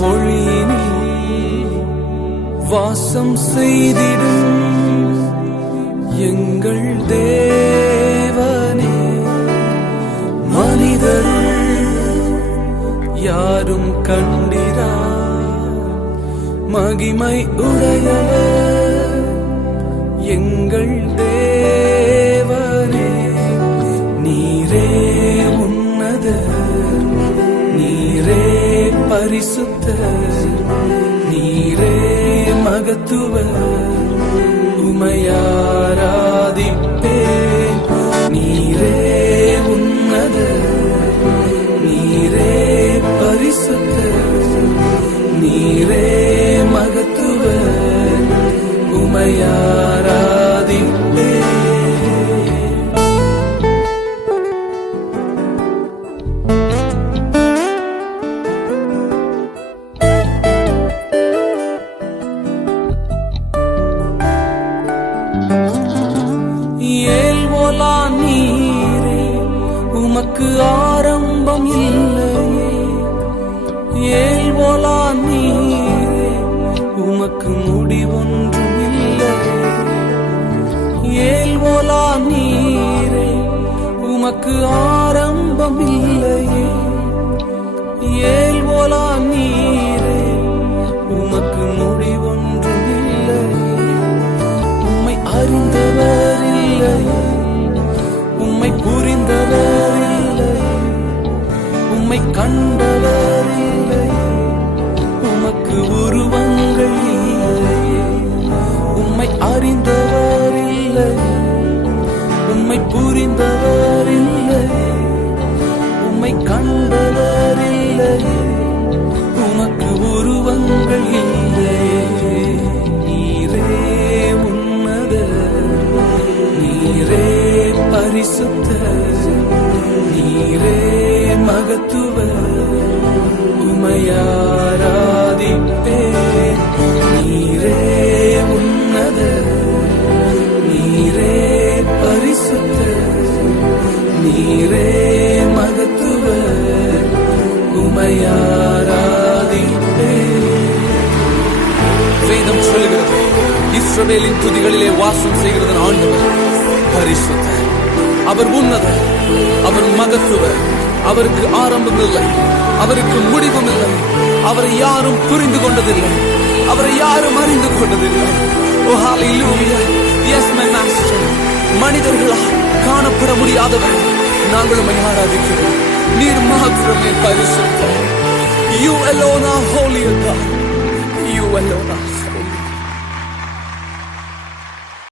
பேரா ஒளியினில் வாசம் செய்திடும் எங்கள் தேவனே. மனிதருள் யாரும் கண்டிரா. மகிமை உடைய எங்கள் தே பரிசுத்த நீரே மகத்துவ உமையாராதிப்பேன் நீரே உன்னத நீரே பரிசுத்த. நீரே மகத்துவ உமையாராதிப்பேன் உமக்கு ஆரம்பம் இல்லையே. ஏல்வோலா நீ உமக்கு முடிவொன்றும் இல்லையே. ஏல்வோலா நீரே உமக்கு ஆரம்பம் இல்லையே. ஏல்வோலா நீரே உமக்கு முடிவொன்றும் இல்லை உம்மை அறிந்தவர் இல்லை உம்மை புரி உம்மை கண்டவரில்லை. உமக்கு உருவங்கள் இல்லையே உம்மை அறிந்தவரில்லை. உம்மை புரிந்தவரில்லை. உம்மை கண்டவரில்லை. உமக்கு உருவங்கள் இல்லையே மகத்துவ உமையாராதிப்பே. நீரே உன்னத நீரே பரிசுத்த நீரே மகத்துவ உமையாராதிப்பே. வேதம் சொல்லுகிறது இஸ்ரவேலின் துதிகளிலே வாசம் செய்கிறது ஆண்டவர் பரிசுத்த அவர் உன்னதர் அவர் மகத்துவர் அவருக்கு ஆரம்பம் இல்லை அவருக்கு முடிவும் இல்லை அவரை யாரும் புரிந்து கொண்டதில்லை. அவரை யாரும் அறிந்து கொண்டதில்லை. ஓ எஸ் மை மாஸ்டர் மனிதர்களால் காணப்பட முடியாதவர் நாங்கள் உம்மை ஆராதிக்கிறோம். நீர் மாத்திரமே பரிசுத்தர் You alone are holy, God. You alone are